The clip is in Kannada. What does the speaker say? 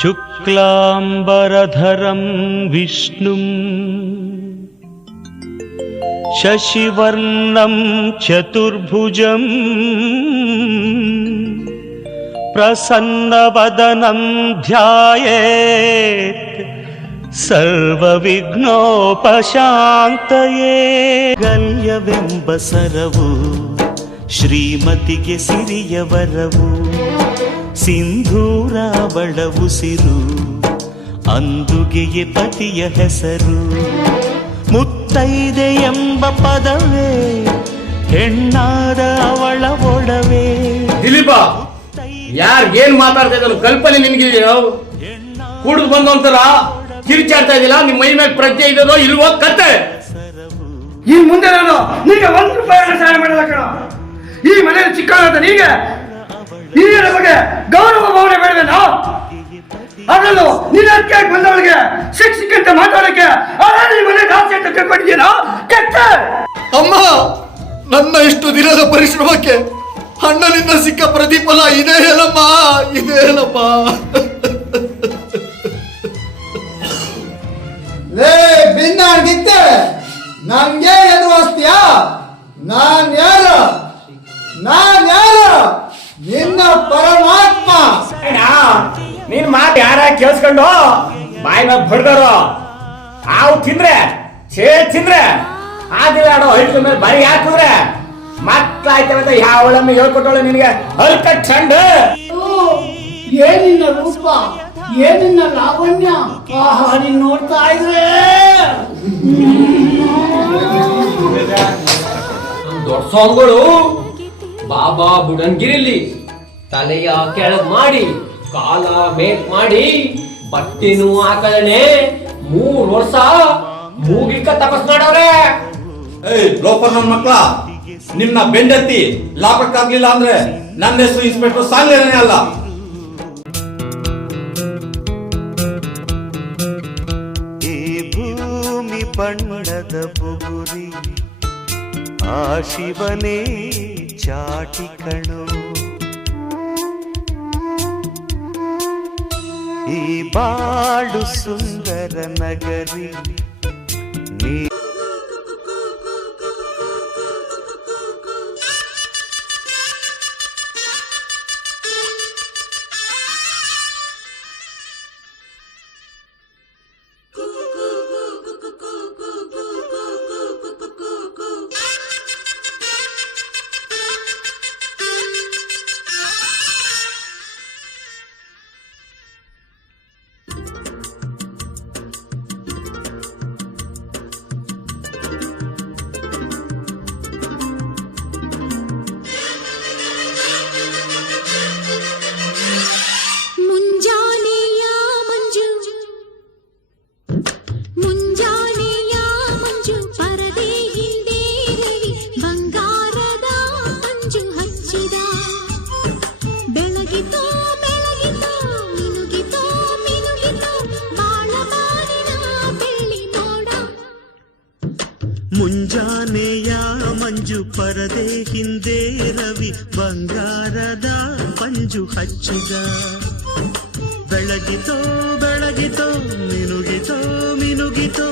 शुक्लाम्बरधरं विष्णुम् शशिवर्णं चतुर्भुजम् प्रसन्नवदनं ध्यायेत् सर्वविघ्नोपशान्तये। गल्य बेम्बसरवु श्रीमतिके सिरि ವರವು ಸಿಂಧೂರ ಅವಳ ಉಸಿರು ಅಂದುಗೆಯೇ ಪತಿಯ ಹೆಸರು. ಮುತ್ತೈದೆ ಎಂಬ ಪದವೇ, ಹೆಣ್ಣಾದ ಅವಳ ಒಡವೆ. ದಿಲೀಪ ಯಾರ್ಗೇನ್ ಮಾತಾಡ್ತಾ ಕಲ್ಪನೆ ನಿನ್ಗಿದೆಯೋ ಕೂಡುದು ಬಂದು ಒಂಥರ ಕಿರಿಚಾಡ್ತಾ ಇದಿಲ್ಲ ನಿಮ್ಮ ಮೈ ಮೇಲೆ ಪ್ರಜ್ಞೆ ಇದೆಯೋ ಇಲ್ವೋ ಕತೆ ಈ ಮುಂದೆ ನಾನು ನಿಮಗೆ ಒಂದು ರೂಪಾಯಿ ಸಹಾಯ ಮಾಡಲ್ಲ ಈ ಮನೆಯಲ್ಲಿ ಚಿಕ್ಕ ನೀಗೆ ಹಿರಿಯರ ಬಗ್ಗೆ ಗೌರವ ಭಾವನೆ ಬೇಡವೇನೋ ಅದರಲ್ಲೂ ಬಂದವರಿಗೆ ಬಂದವಳಿಗೆ ಶಿಕ್ಷಕಂತ ಮಾತಾಡಕ್ಕೆ ಈ ಮನೆ ಆಸೆ ಅಂತ ತಿಳ್ಕೊಂಡಿದ್ದೀನೋ ಕೆಟ್ಟ! ಅಮ್ಮ, ನನ್ನ ಇಷ್ಟು ದಿನದ ಪರಿಶ್ರಮಕ್ಕೆ ಅಣ್ಣನಿಂದ ಸಿಕ್ಕ ಪ್ರತಿಫಲ ಇದೇ ಹೇಳಮ್ಮ ಇದೇ ಹೇಳಮ್ಮ ನೀನ್ ಮಾತು ಯಾರ ಕೇಳಿಸ್ಕೊಂಡು ಬಾಯಿ ಬಡ್ದರು ಹಾವು ತಿಂದ್ರೆ ಛೇ ತಿಂದ್ರೆ ಆದಿಲ್ಲ ಆಡೋ ಹಳ್ಳ ಮೇಲೆ ಬರಿ ಹಾಕಿದ್ರೆ ಮಕ್ಕಳಾಯ್ತವೆ ಯಾವಳಮ್ಮ ಹೇಳ್ಕೊಟ್ಟವಳೆ ನಿನಗೆ? ಹಲ್ಕ ಚಂಡ ಏನಿನ್ನ ರೂಪ? ಏನಿನ್ನ ಲಾವಣ್ಯ? ಆಹಾ ನೀನ್ ನೋಡ್ತಾ ಇದ್ರೆ. ದೊಡ್ಡ ಸ್ವಾಮಿಗಳು ಬಾಬಾ ಬುಡನ್ಗಿರಿಲಿ ತಲೆಯ ಕೆಳಗ್ ಮಾಡಿ. ಕಾಲ ಮೇಕ್ ಮಾಡಿ ಬಟ್ಟಿನೂ ಹಾಕದನೆ ಮೂರ್ ವರ್ಷ ಮೂಗಿಕ ತಪಸ್ ಮಾಡವ್ರೆ ಏಯ್ ಲೋಫರ್ ನನ್ನ ಮಕ್ಕಳ ನಿಮ್ನ ಬೆಂಡತ್ತಿ ಲಾಭಕ್ಕಾಗ್ಲಿಲ್ಲ ಅಂದ್ರೆ ನನ್ನ ಹೆಸರು ಇನ್ಸ್ಪೆಕ್ಟರ್ ಸಾಂಗ್ಲೇನೇ ಅಲ್ಲ. ಈ ಭೂಮಿ ಬಣ್ಣದ ಬುಗುರಿ ಆ ಶಿವನೇ ಚಾಟಿ ಕಣು. ಈ ಬಾಳು ಸುಂದರ ನಗರಿ ಮುಂಜಾನೆಯ ಮಂಜು ಪರದೆ ಹಿಂದೆ ರವಿ ಬಂಗಾರದ ಪಂಜು ಹಚ್ಚಿದ. ಬೆಳಗಿತೋ ಬೆಳಗಿತೋ ಮಿನುಗಿತೋ ಮಿನುಗಿತೋ